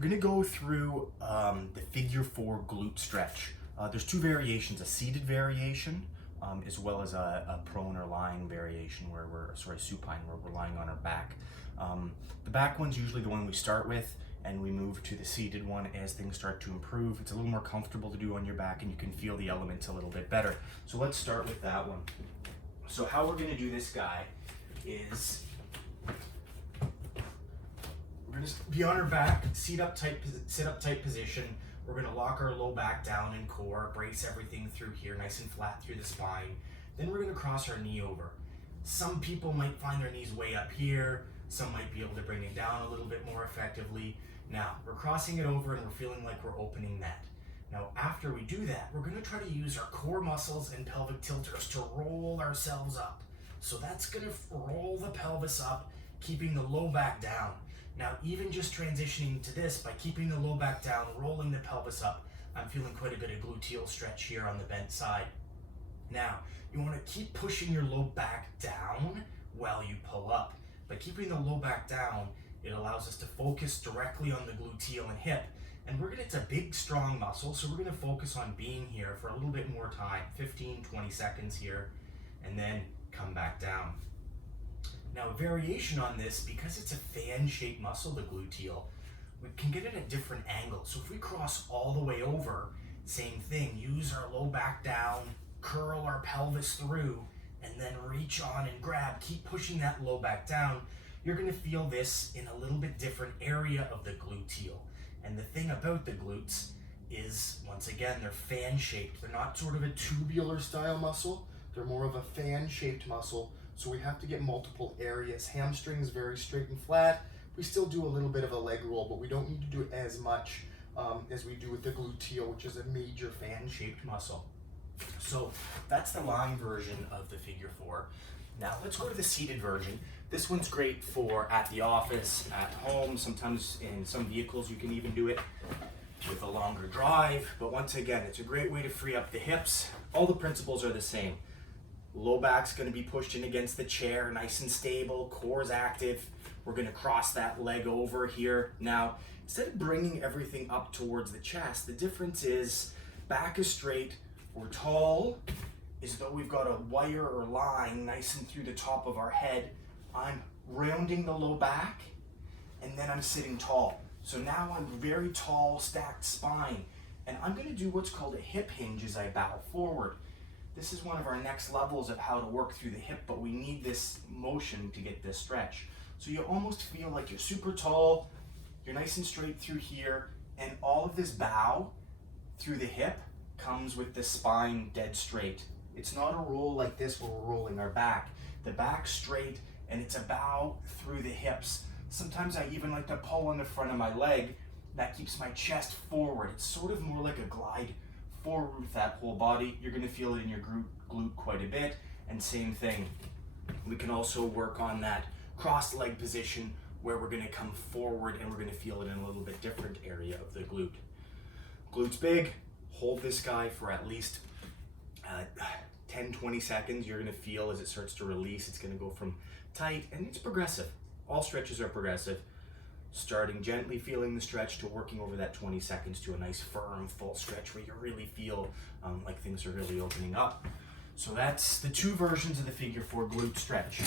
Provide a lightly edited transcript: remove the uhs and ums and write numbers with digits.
We're gonna go through the figure 4 glute stretch. There's two variations, a seated variation, as well as a prone or lying variation where supine, where we're lying on our back. The back one's usually the one we start with, and we move to the seated one as things start to improve. It's a little more comfortable to do on your back, and you can feel the elements a little bit better. So let's start with that one. So how we're gonna do this guy is we're gonna be on our back, sit up tight position. We're gonna lock our low back down and core, brace everything through here, nice and flat through the spine. Then we're gonna cross our knee over. Some people might find their knees way up here. Some might be able to bring it down a little bit more effectively. Now, we're crossing it over and we're feeling like we're opening that. Now, after we do that, we're gonna try to use our core muscles and pelvic tilters to roll ourselves up. So that's gonna roll the pelvis up, keeping the low back down. Now, even just transitioning to this, by keeping the low back down, rolling the pelvis up, I'm feeling quite a bit of gluteal stretch here on the bent side. Now, you wanna keep pushing your low back down while you pull up. By keeping the low back down, it allows us to focus directly on the gluteal and hip. And it's a big, strong muscle, so we're gonna focus on being here for a little bit more time, 15, 20 seconds here, and then come back down. Now, a variation on this, because it's a fan-shaped muscle, the gluteal, we can get it at different angles. So if we cross all the way over, same thing, use our low back down, curl our pelvis through, and then reach on and grab, keep pushing that low back down. You're gonna feel this in a little bit different area of the gluteal. And the thing about the glutes is, once again, they're fan-shaped. They're not sort of a tubular style muscle, they're more of a fan-shaped muscle. So we have to get multiple areas. Hamstrings very straight and flat. We still do a little bit of a leg roll, but we don't need to do it as much as we do with the gluteal, which is a major fan-shaped muscle. So that's the lying version of the figure 4. Now let's go to the seated version. This one's great for at the office, at home, sometimes in some vehicles you can even do it with a longer drive. But once again, it's a great way to free up the hips. All the principles are the same. Low back's gonna be pushed in against the chair, nice and stable, core's active. We're gonna cross that leg over here. Now, instead of bringing everything up towards the chest, the difference is back is straight, we're tall, as though we've got a wire or line nice and through the top of our head. I'm rounding the low back, and then I'm sitting tall. So now I'm very tall, stacked spine, and I'm gonna do what's called a hip hinge as I bow forward. This is one of our next levels of how to work through the hip, but we need this motion to get this stretch. So you almost feel like you're super tall, you're nice and straight through here, and all of this bow through the hip comes with the spine dead straight. It's not a roll like this where we're rolling our back. The back's straight, and it's a bow through the hips. Sometimes I even like to pull on the front of my leg. That keeps my chest forward. It's sort of more like a glide forward with that whole body. You're gonna feel it in your glute quite a bit, and same thing. We can also work on that cross leg position where we're gonna come forward and we're gonna feel it in a little bit different area of the glute. Glute's big, hold this guy for at least 10, 20 seconds. You're gonna feel as it starts to release, it's gonna go from tight, and it's progressive. All stretches are progressive. Starting gently feeling the stretch to working over that 20 seconds to a nice firm full stretch where you really feel like things are really opening up. So that's the two versions of the figure 4 glute stretch.